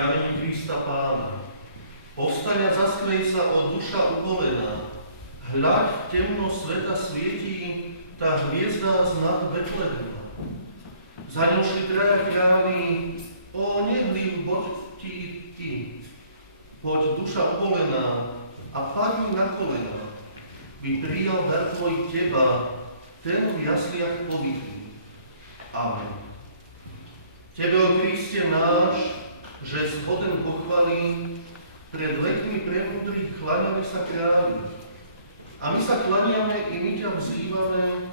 zjavení Krista Pána. Povstaň a zaskrej sa, o duša ubolená. Hľaď, temno sveta svietí tá hviezda z nad Betlehema. Za ňou šli traja králi, o nehliv, buď ti i ty. Poď, duša ubolená, a padni na kolena, by prijal dar tvoj teba, ten v jasliach povitý. Amen. Tebe, o Kriste náš, že shoden pochvalí, pred vekmi pремудрých klaňali sa králi. A my sa klaniame i my ťa vzývame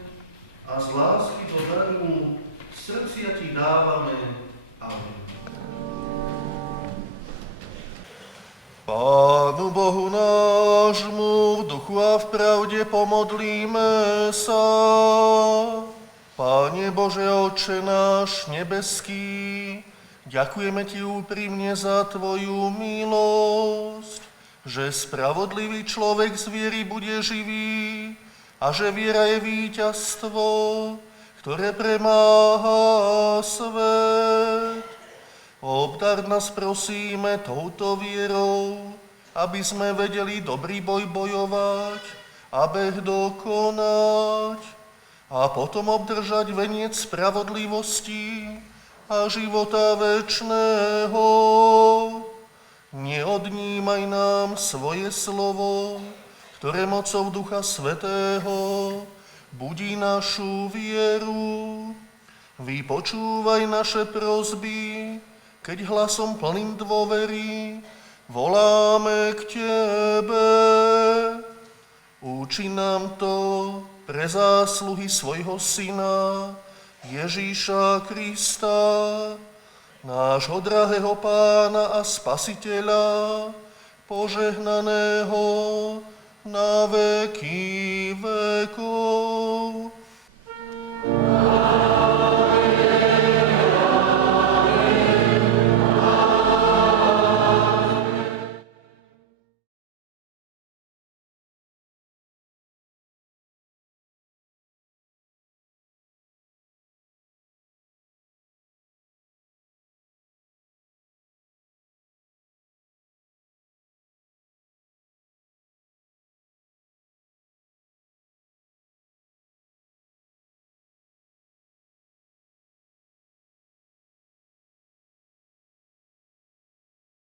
a z lásky do daru srdcia ti dávame. Amen. Pánu Bohu nášmu, v duchu a v pravde pomodlíme sa. Páne Bože, Otče náš nebeský, ďakujeme ti úprimne za tvoju milosť, že spravodlivý človek z viery bude živý a že viera je víťazstvo, ktoré premáha svet. Obdar nás, prosíme, touto vierou, aby sme vedeli dobrý boj bojovať a beh dokonať a potom obdržať veniec spravodlivosti a života večného. Neodnímaj nám svoje slovo, ktoré mocou Ducha Svätého budí našu vieru. Vypočúvaj naše prosby, keď hlasom plným dôvery voláme k tebe. Uči nám to pre zásluhy svojho Syna, Ježíša Krista, nášho drahého Pána a Spasiteľa, požehnaného na veky vekov.